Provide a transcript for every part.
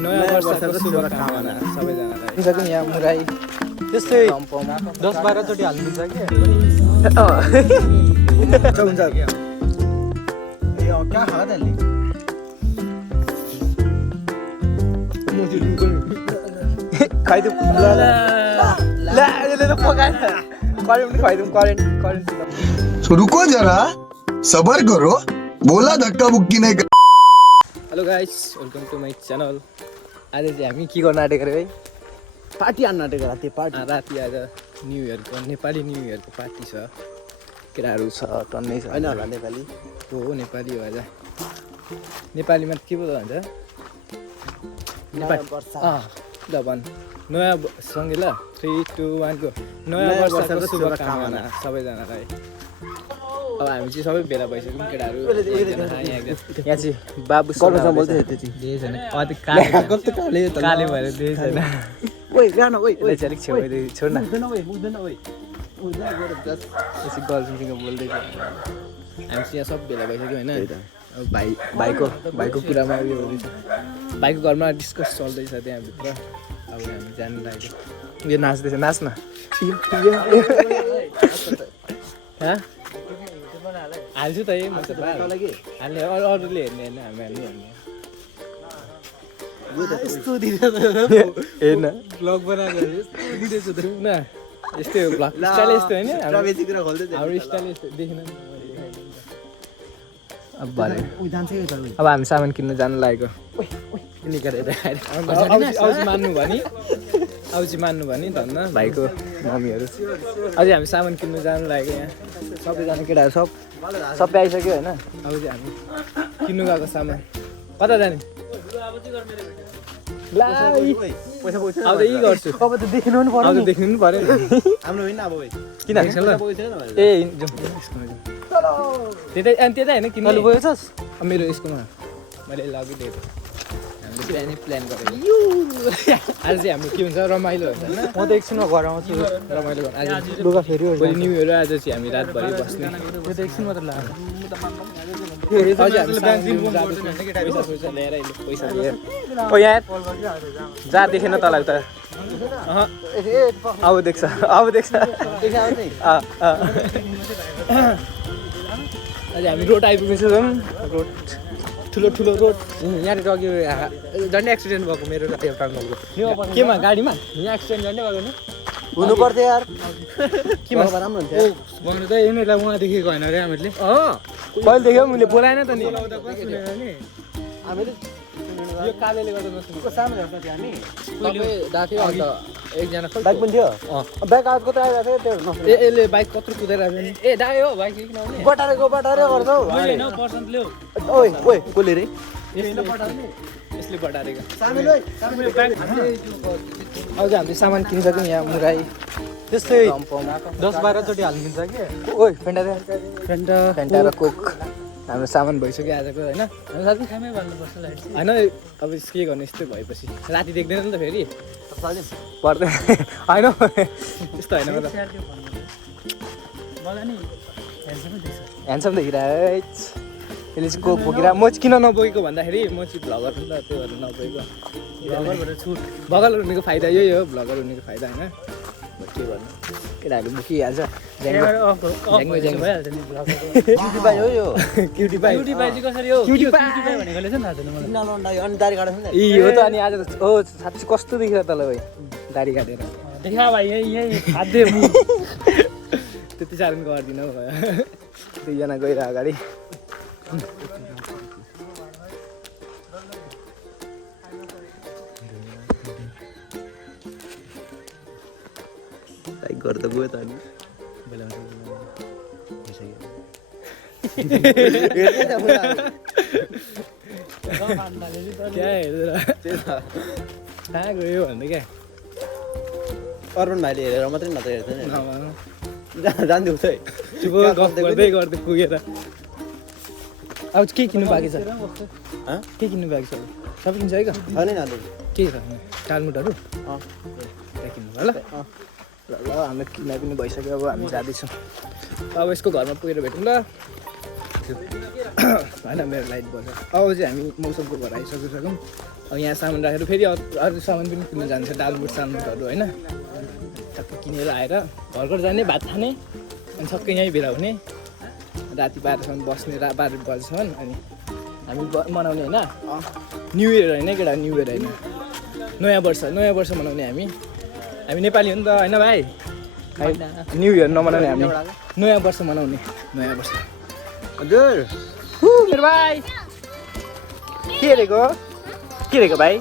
नयाँ वर्षको शुभकामना सबैजनालाई। हुन्छ कि यहाँ मुराई त्यस्तै 10-12 चोटि हाल्नुहुन्छ कि हुन्छ ए क्या खा त्यसले खाइदिउँ ल यसले त पकाएन करेन्ट पनि खाइदिउँ करेन्ट रुको जरा सबर करो बोला धक्का बुक्की नहीं कर। Hello guys welcome to my channel. आज चाहिँ हामी के गर्न आँटेको अरे भाइ पार्टी आन्न आँटेको राति राति आज न्यु इयरको नेपाली न्यु इयरको पार्टी छ। केटाहरू छ टन्नै छ होइन होला नेपाली हो नेपाली हो आज। नेपालीमा के पो भन्छ नेपाली ल भन् नयाँ सँगै ल 3, 2, 1 को नयाँ वर्षको शुभकामना सबैजनालाई। अब हामी चाहिँ सबै भेला भइसक्यौँ केटाहरू यहाँ चाहिँ बाबु कलसँग बोल्दै त्यति छैन कस्तो काले काले भएर दिएछ छैन ओइ ल्यान ओइ ओइ अलिक छेउदै छोड्न हुँदैन ओइ हुँदैन ओइ यसै गर्लफ्रेन्डसँग बोल्दैछ। हामी चाहिँ यहाँ सब भेला भइसक्यो होइन। अब भाइको कुरामा उयो हुँदैछ। भाइको घरमा डिस्कस चल्दैछ त्यहाँभित्र। अब हामी जानु लाग्यो यो नाच्दैछ नाच्न हाल्छु त म त हाल्ने अरूले हेर्ने होइन हामी हाल्ने हेर्न ब्लग बनाएको दिँदैछु त न यस्तै हो ब्लग स्टाइल यस्तो होइन हाम्रो स्टाइल यस्तो देखिन अब हामी सामान किन्न जानु लागेको आउँछ मान्नु भने धन्न भाइको मम्मीहरू अझै हामी सामान किन्नु जानु लागेको यहाँ सबैजना केटाहरू सबै आइसक्यो होइन। अब चाहिँ हामी किन्नु गएको सामान कता जाने अब त यही गर्छु अब त देखिनु पनि अब त देख्नु पनि पऱ्यो हाम्रो होइन अब किन ए त्यतै होइन किन्नु तैँले गएको छस् मेरो यसकोमा मैले लगिदिएको हामीले प्लान गरेको आज चाहिँ हाम्रो के हुन्छ रमाइलो हुन्छ होइन। म त एकछिनमा घर आउँछु रमाइलो गर्नु आज लुगा फेरि भोलि न्यु इयर आज चाहिँ हामी रातभरि बस्ने त्यो त एकछिन मात्र लाग्यो ओ यार जा देखेन तँलाई त अब देख्छ आज हामी रोड आइपुगेछौँ। रोड ठुलो रोड यहाँनिर अघि झन्डै एक्सिडेन्ट भएको मेरो एउटा अङ्कलको केमा गाडीमा यहाँ एक्सिडेन्ट झन्डै भएको नि हुनु पर्थ्यो यार केमा राम्रो हुन्थ्यो भन्नु त यिनीहरूलाई उहाँ देखेको होइन अरे हामीले कहिले देख्यो मैले बोलाएन त नि हामीले यो कालेले गर्दा नसुनेको सानो हेर्छ थियो हामी सबै दाथ्यो अन्त एकजना बाइक पनि थियो बाइक आउट कता आइरहेको थियो त्यो यसले बाइक कत्रो कुदाइरहेको नि ए दाइ हो बाइक किन आउने बटारे गर्छ हौ ओइ कसले रे यसले बटारेको अब चाहिँ हामीले सामान किनिसक्यौँ यहाँ मुराई त्यस्तै 10-12 चोटि हाल्नुहुन्छ कि ओइ फेन्टा र कोक हाम्रो सामान भइसक्यो आजको होइन साथी खामै भन्नुपर्छ होइन अब के गर्ने यस्तै भएपछि राति देख्दैन नि त फेरि पर्दैन होइन त्यस्तो होइन मतलब ह्यान्डसम देखिरहेको यसले चाहिँ कोक बोकिरहेको म चाहिँ किन नबोकेको भन्दाखेरि म चाहिँ भ्लगर नि त त्यो भएर नबोकेको भ्लगर हुनेको फाइदा यही हो भ्लगर हुनेको फाइदा होइन के भन्नु केटाहरूले बोकिहाल्छ हो त अनि आज हो साँच्ची कस्तो देखिरहेको तँलाई भाइ दाढी काटेर त्यति साह्रो पनि गर्दिनँ दुईजना गएर अगाडि गर्दा गयो त अनि कहाँ गयो भन्दै क्या अर्पण भाइले हेरेर मात्रै नत्र हेर्दैन जान्थ्यो उतै गर्दै पुगेर अब के किन्नु बाँकी छ के किन्नु बाँकी छ सबै किन्छ है के छ टालमुटहरू त्यहाँ किन्नु भयो ल हाम्रो किना पनि भइसक्यो अब हामी जाँदैछौँ अब यसको घरमा पुगेर भेटौँ ल होइन मेरो लाइट बल्छ। अब चाहिँ हामी मौसमको घर आइसकिसक्यौँ। अब यहाँ सामान राखेर फेरि अरू सामान पनि किन्नु जान्छ, दालमुट सालमुटहरू होइन। ठक्कै किनेर आएर घर घर जाने, भात खाने, अनि छक्कै यहीँ भेला हुने, राति 12सम्म बस्ने, 12 बजीसम्म। अनि हामी मनाउने होइन, न्यु इयर होइन केटा, न्यु इयर होइन, नयाँ वर्ष मनाउने हामी नेपाली हो नि त होइन भाइ। न्यु इयर नमनाउने हामी नयाँ वर्ष मनाउने, नयाँ वर्ष। हजुर मेरो भाइ के हेरेको भाइ?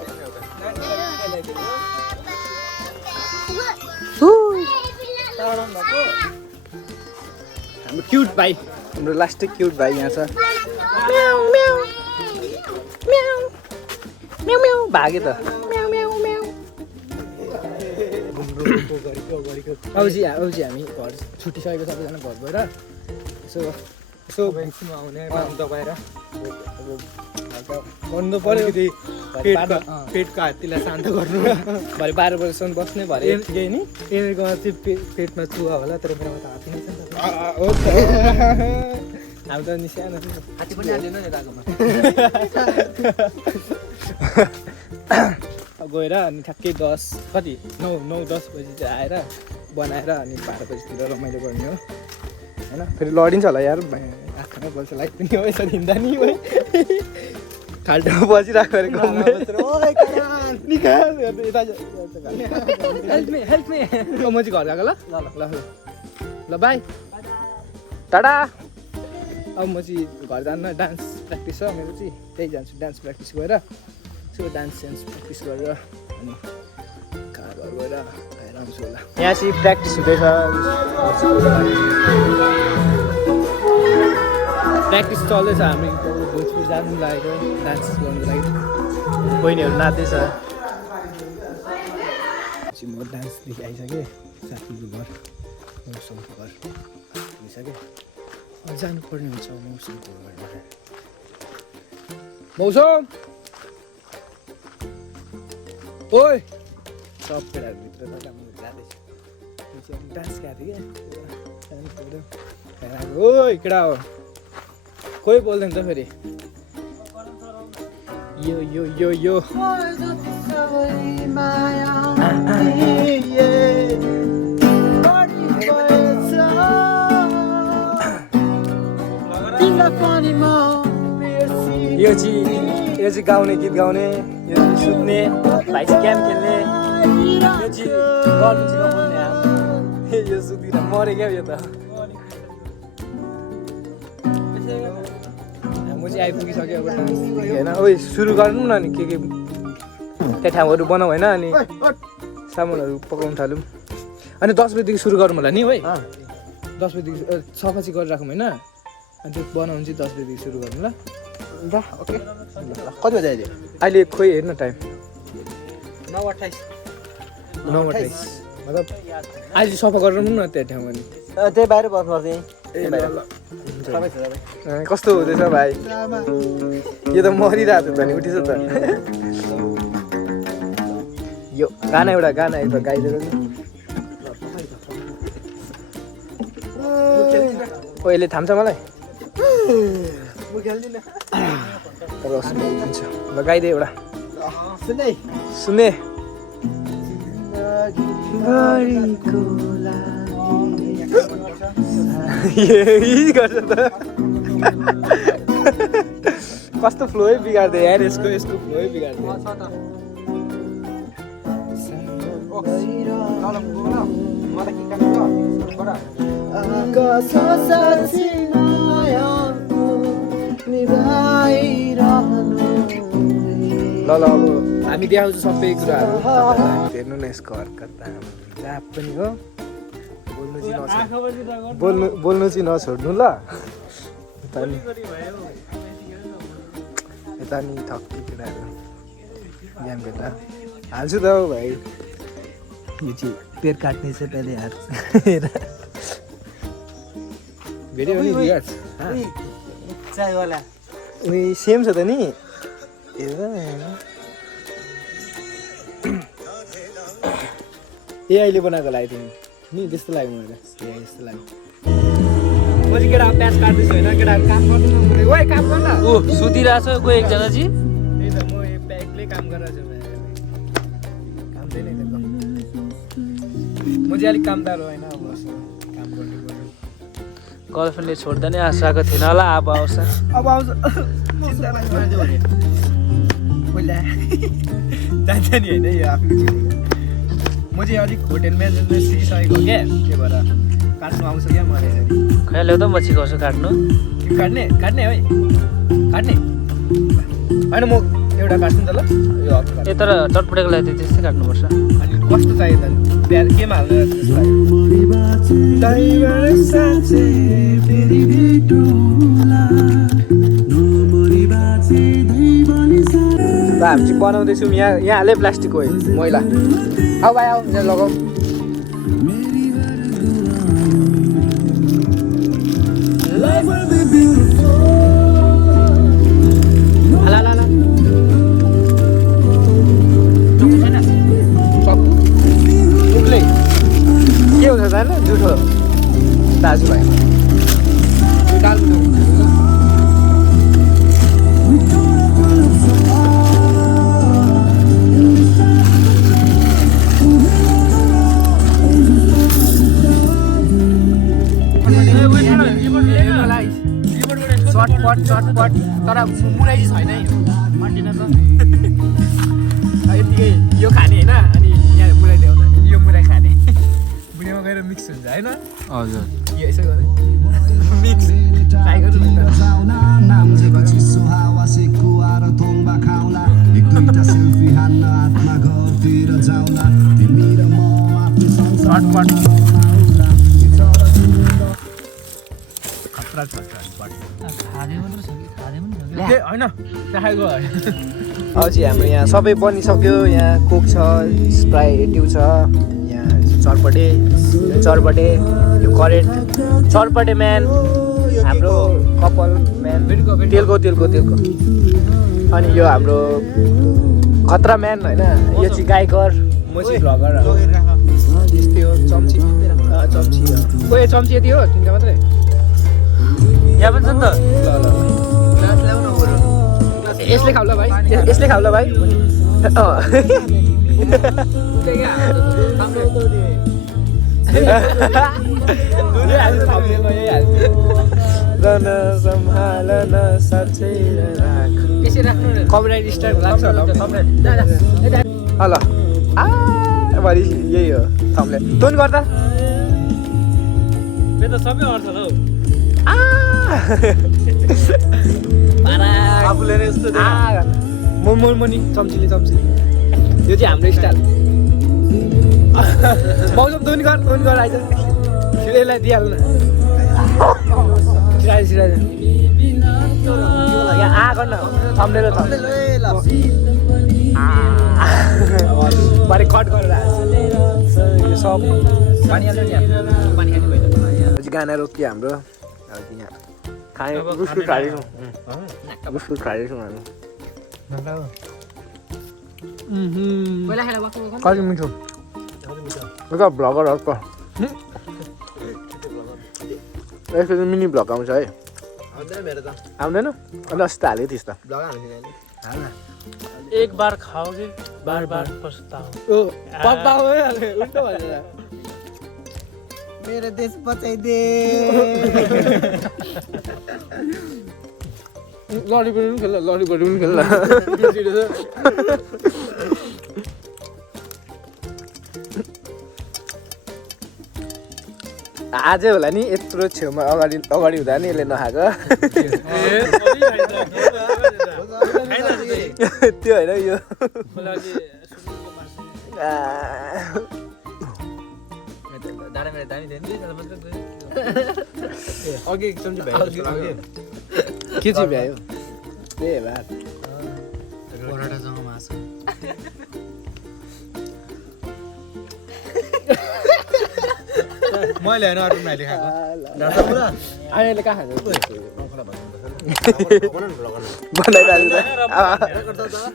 हाम्रो क्युट भाइ, हाम्रो लास्टै क्युट भाइ यहाँ छ। भाग्यो त। अब चाहिँ हामी घर छुटिसकेको सबैजना घर गएर यसो आउने दबाएर गर्नु पऱ्यो। पेटको हात्तीलाई शान्त गर्नु। भरे 12 बजीसम्म बस्ने भरे ठिकै नि। यिनीहरूकोमा चाहिँ पेटमा चुहा होला, तर मेरोमा त हात्ती नै छ नि त। हामी त नि सानो हात्ती पनि हाल्दैन नि राकोमा। गएर अनि ठ्याक्कै 10 कति 9-10 बजी चाहिँ आएर बनाएर अनि 12 बजीतिर रमाइलो गर्ने हो होइन। फेरि लडिन्छ होला यार, आँखामा बल्छ, लाइट पनि हो यसरी हिँड्दा नि हो खाल्टोमा बसिरहेको अरे हेल्प मी म चाहिँ घर गएको ल ल बाई टाटा। अब म चाहिँ घर जान्न, डान्स प्र्याक्टिस छ मेरो चाहिँ, त्यही जान्छु डान्स प्र्याक्टिस गरेर। डान्स प्र्याक्टिस गरेर अनि घर गएर आएर आउँछु होला। यहाँ चाहिँ प्र्याक्टिस हुँदैछ, प्र्याक्टिस चल्दैछ। हामी भोजपुर जानु लागेको डान्स गर्नुको लागि, बहिनीहरू नाच्दैछ। म डान्सदेखि आइसकेँ, साथीको घर मौसमको घर आइसकेँ। जानुपर्ने हुन्छ मौसमको घरबाट। मौसम ओइ सब केटाहरूभित्र त राम्रो जाँदैछ। डान्स गएको थियो क्या, ओइ केटा हो कोही बोल्दैन त फेरि। यो चाहिँ गाउने, गीत गाउने, यो चाहिँ सुत्ने, भाइ चाहिँ गेम खेल्ने, यो चाहिँ गर्नु चाहिँ नबोल्ने। यो सुतिर मरे क्या यो त। म चाहिँ आइपुगिसकेँ अब होइन। ओइ सुरु गर्नु न नि, के त्यहाँ ठाउँहरू बनाऊ होइन, अनि सामानहरू पकाउनु थालौँ। अनि 10 बजीदेखि सुरु गरौँ होला नि है। 10 बजीदेखि सफा चाहिँ गरिराखौँ होइन, अनि त्यो बनाउनु चाहिँ 10 बजीदेखि सुरु गरौँ ल। ल ओके। कति बजी अहिले खोइ हेर्नु टाइम 9:28 मतलब अहिले सफा गरेर न त्यहाँ ठाउँमा नि। त्यही बाहिर बस्नुपर्छ यहीँ। कस्तो हुँदैछ भाइ? यो त मरिरहेको छ नि, उठिस त। यो गाना एउटा गाइदिएर नि। अहिले थाम्छ मलाई ल, गाइदे एउटा सुने। गर्छ त कस्तो फ्लोै बिगार्दै यार, यसको फ्लोै बिगार्दै। ल अब हामी देखाउँछौँ सबै कुराहरू, हेर्नु न यसको हरकत राप पनि हो। बोल्नु चाहिँ नछोड्नु ल। यता नि थक्की कुराहरू ज्ञान भेट्दा हाल्छु त हौ भाइ। यो चाहिँ पेट काट्ने चाहिँ पहिले हात भेट्यो भने बिगार्छ। चायवाला उयो सेम छ त नि। ए अहिले बनाएको लाग्यो तिमी नि, त्यस्तो लाग्यो मलाई। यस्तो लाग्यो। म चाहिँ केटा प्याज काट्दैछु होइन केटाहरू काम गर्दैन ओए काम गर्न ऊ सुतिरहेछ कोही एकजना चाहिँ त्यही त म यो एक्लै काम गरिरहेको छु काम छैन म चाहिँ अलिक कामदार हो होइन अब काम गर्नु पर्यो गर्लफ्रेन्डले छोड्दा नै आशाको थिएन होला अब आउँछ अब आउँछ चिन्ता लाग्यो पहिला जान्छ नि होइन यो आफ्नो म चाहिँ अलिक होटेल म्यानेजमेन्ट सिकिसकेको क्या त्यही भएर काट्नु आउँछ क्या मलाई चाहिँ खै ल्याउ त म सिकाउँछु काट्नु काट्ने काट्ने है काट्ने होइन म एउटा काट्छु नि त ल यो हप्ता ए तर चटपटेको लागि त्यस्तै काट्नुपर्छ अनि कस्तो चाहियो त प्याज केमा हाल्नु हामी चाहिँ बनाउँदैछौँ यहाँ हाले प्लास्टिकको मैला आऊ भाइ आऊ यहाँ लगाऊ के हुन्छ जानु जुठो दाजुभाइ चटपट तर मुराइ चाहिँ छैन है मटिन त यतिकै यो खाने होइन अनि यहाँ मुराइ ल्याउँदा यो मुराइ खाने बुढीमा गएर मिक्स हुन्छ होइन हजुर यो यसो गरे मिक्स ट्राई गर्नु होइन देखाएको अब चाहिँ हाम्रो यहाँ सबै बनिसक्यो यहाँ कोक छ स्प्राइट ट्यु छ यहाँ चरपटे यो करेन्ट चरपटे म्यान हाम्रो कपाल म्यान तेलको अनि यो हाम्रो खतरा म्यान होइन यो चाहिँ गायकर म चाहिँ भ्लगर यस्तै हो चम्ची ओए चम्ची यति हो तिनवटा मात्रै यहाँ पनि छ नि त यसले खाउला भाइ यसले खाउला भाइ कपीराइट स्टार्ट लाग्छ होला ल भरि यही हो थम्ले तँ गर्दा सबै अर्थ हौ आफूले यस्तो मनी चम्चीले यो चाहिँ हाम्रो स्टाइल मौसम दोन घर आइज फेरि यसलाई दिइहाल्नु सिराज यहाँ गर्न थम्लेर भरे कट गरेर यो सब पानी हाल्नु नि पानी खाने भएन गाना रोकियो हाम्रो यहाँ खाए बिस्कुट खाएछौँ हामी कति मिठो भ्लगरहरूको यसरी मिनी भ्लग आउँछ है आउँदैन अन्त अस्ति हालेको थिइस् त एक बार खाओगे बार बार पछताओ उल्टो भनेर मेरो देश बचाइदे लडीबडी पनि खेल्ला आजै होला नि यत्रो छेउमा अगाडि हुँदा नि यसले नखाएको त्यो होइन यो के चाहिँ भ्यायो ए भात मैले होइन अरू मैले खाएको अहिले कहाँ खान्छ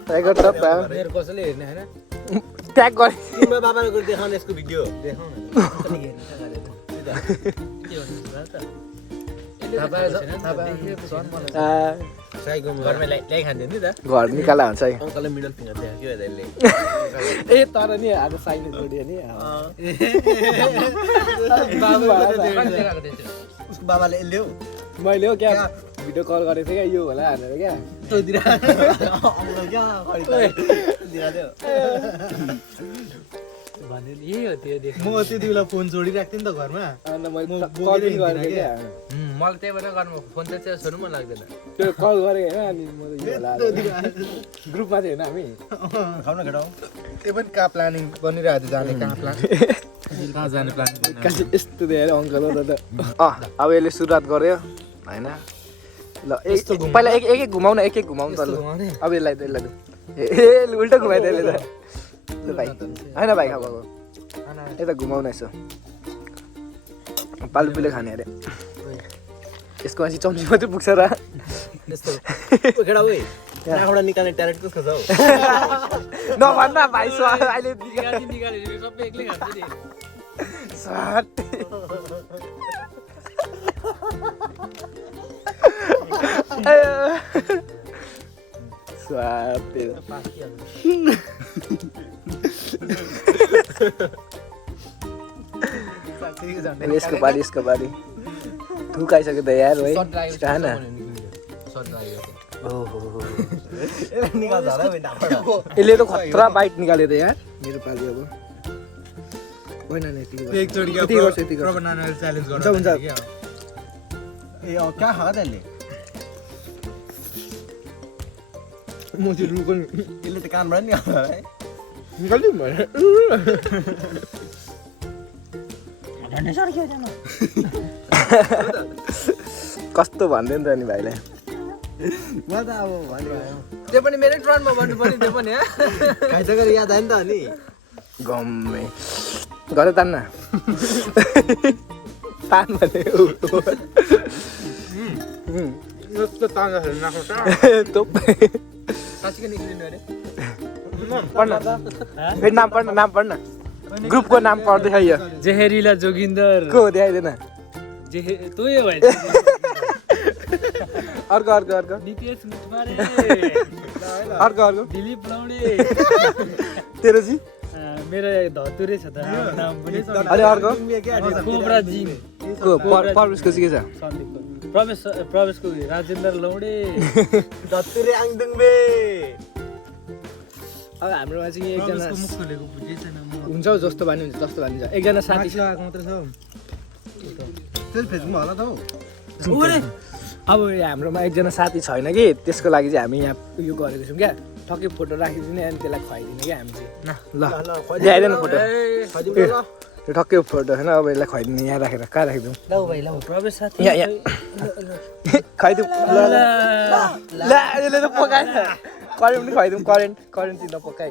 बनाइरहेको कसैले हेर्ने होइन ट्याग गरे बाबाले देखाउन यसको भिडियो देखाउन घरमा ल्याइ खान्थ्यो नि त घर निकाला हुन्छ है अङ्कलले मिडल फिङ्गर दिएको के यसले ए तर नि आज साइनो जोडियो नि उसको बाबाले ल्याऊ मैले हो क्या भिडियो कल गरेको थिएँ क्या यो होला भनेर क्या म त्यति बेला फोन छोडिरहेको थिएँ नि त घरमा अन्त मैले कल पनि गरेको क्या मलाई त्यही भएर घरमा फोन चाहिँ छोड्नु मन लाग्दैन त्यो कल गरेको होइन अनि म त यो होला ग्रुपमा थियो होइन हामी खाउन केटाउ त्यो पनि कहाँ प्लानिङ बनिरहेको थियो जाने कहाँ कहाँ जाने प्लानिङ कासी यस्तो धेरै अङ्कल हो त अब यसले सुरुवात गर्यो होइन ल पहिला एक एक घुमाउन एक घुमाउनु त ल अब यसलाई ए उल्टा घुमाइदियो यसले त ल भाइ होइन भाइ खाएको यता घुमाउन यसो पालुपुले खाने अरे यसको मान्छे चम्ची मात्रै पुग्छ र यस्तो केटा उयो नाकबाट निकाल्ने ट्यालेन्ट कसको छ हौ नभन्न भाइ अहिले सबै एक्लै खान्छ नि यसको बारी थुकाइसक्यो त यार है खाना यसले त खतरा बाइट निकाल्यो त यार मेरो पालि अब होइन हुन्छ ए कहाँ खाएको त्यसले म चाहिँ रुको यसले त कानबाट नि निकाल्छ है निकाल्दिउँ भने कस्तो भन्दै नि त नि भाइलाई म त अब भन्नु त्यो पनि मेरै टर्नमा भन्नु पर्ने त्यो पनि खाइसकेर याद आयो नि त अनि गम्मे गरे तान्न तान भने यस्तो तान्दाखेरि नाख्छ साँच्चीकै निक्लिनु अरे पढ्न फेरि नाम पढ्न ग्रुपको नाम पढ्दै यो जेहेरिला जोगिन्दर को देखाइदेन तोय भाइ अर्को नितेश मुखमारे अर्को दिलीप लौडे तेरो जी मेरो धतुरे छ त नाम पनि अनि अर्को कोब्रा जिम को परवेशको चाहिँ के छ प्रवेशको राजेन्द्र लौडे धतुरे आङदुङ बे अब हाम्रोमा चाहिँ एकजना हुन्छ हौ जस्तो भन्ने हुन्छ जस्तो भन्ने छ एकजना साथी छ मात्र छ त्यसले फेसबुकमा होला त हौ अब हाम्रोमा एकजना साथी छैन कि त्यसको लागि चाहिँ हामी यहाँ उयो गरेको छौँ क्या ठक्कै फोटो राखिदिने अनि त्यसलाई खुवाइदिने क्या हामी चाहिँ ल ल्याइदेन फोटो त्यो ठक्कै फोटो होइन अब यसलाई खुवाइदिने यहाँ राखेर कहाँ राखिदिउँ प्रवेश साथी यहाँ खुवाइदिउँ ल यसले त पकाएन करेन्ट पनि खुवाइदिउँ करेन्ट चाहिँ नपकाइ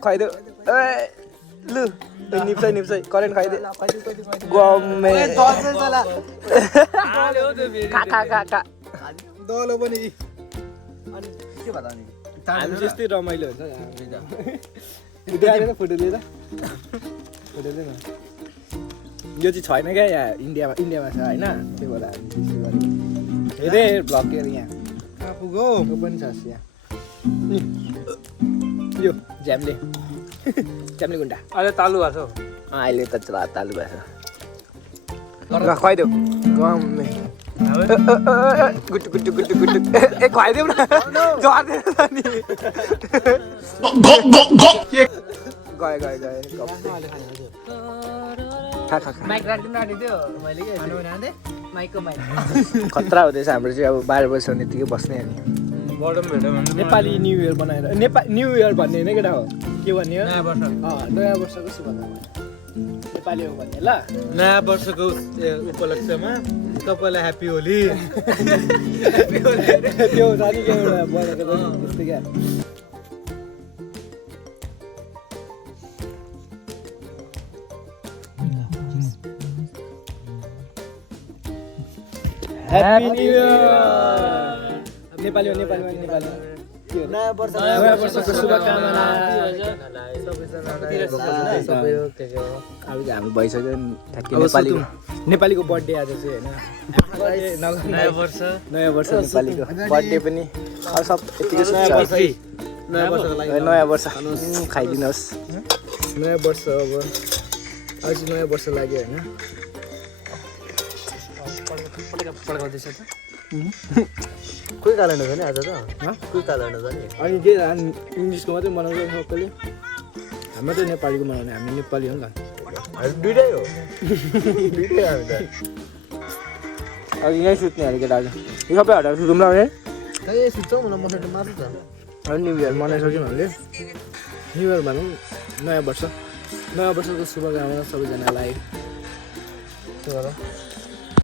खुवाइदिउँ ए लु निप्छ करेन्ट खुवाइदिए गम्मे खा दलो पनि अनि के भन्छ नि हामी जस्तै रमाइलो हुन्छ देखाइदिएन फोटो लिएर फोटो लिएर यो चाहिँ छैन क्या यहाँ इन्डियामा छ होइन त्यही भएर हामी हेरेँ भ्लग यहाँ आफूको यो पनि छ यहाँ यो झ्याम्ले गुन्डा अहिले तालु भएको छ अहिले त तालु भएको छ ल खुवाइदेऊ गम्मे गुट्टु ए खुवाइदेऊ न झर्दैन त नि गए खा माइक राख्दिनु आँटेको थियो मैले के माइकको माइक खतरा हुँदैछ हाम्रो चाहिँ अब 12 बजीसम्म यतिकै बस्ने अनि बडम भेट्यो भने नेपाली न्यू इयर बनाएर न्यू इयर भन्ने होइन केटा हो के भन्ने हो नयाँ वर्षको शुभकामना नेपाली हो भन्ने ल नयाँ वर्षको उपलक्ष्यमा तपाईँलाई ह्याप्पी होली त्यो जानी के एउटा बनाएको त्यस्तै क्या ह्याप्पी न्यू इयर नेपाली नयाँ वर्ष नयाँ वर्षको शुभकामना हामी भइसक्यो ठ्याक्कै अब नेपाली नेपालीको बर्थडे आज चाहिँ होइन नयाँ वर्ष नेपालीको बर्थडे पनि अब सब यतिकै छ नयाँ वर्षको लागि नयाँ वर्ष खाइदिनुहोस् नयाँ वर्ष अब आज नयाँ वर्ष लाग्यो होइन पड्काउँदैछ त कोही क्यालेन्डर छ नि आज त कोही क्यालेन्डर छ नि अनि के इङ्ग्लिसको मात्रै मनाउँछ सबैले हाम्रो चाहिँ नेपालीको मनाउने हामी नेपाली हो नि त दुइटै हो दुइटै हामी त अब यहीँ सुत्ने अरे केटा आज यो सबै हटाएर सुतौँ ल है त्यही सुत्छौ मलाई मसँग मार्छ त अनि न्यु इयर मनाइसक्यौँ हामीले न्यु इयर भनौँ नयाँ वर्षको शुभकामना सबैजनालाई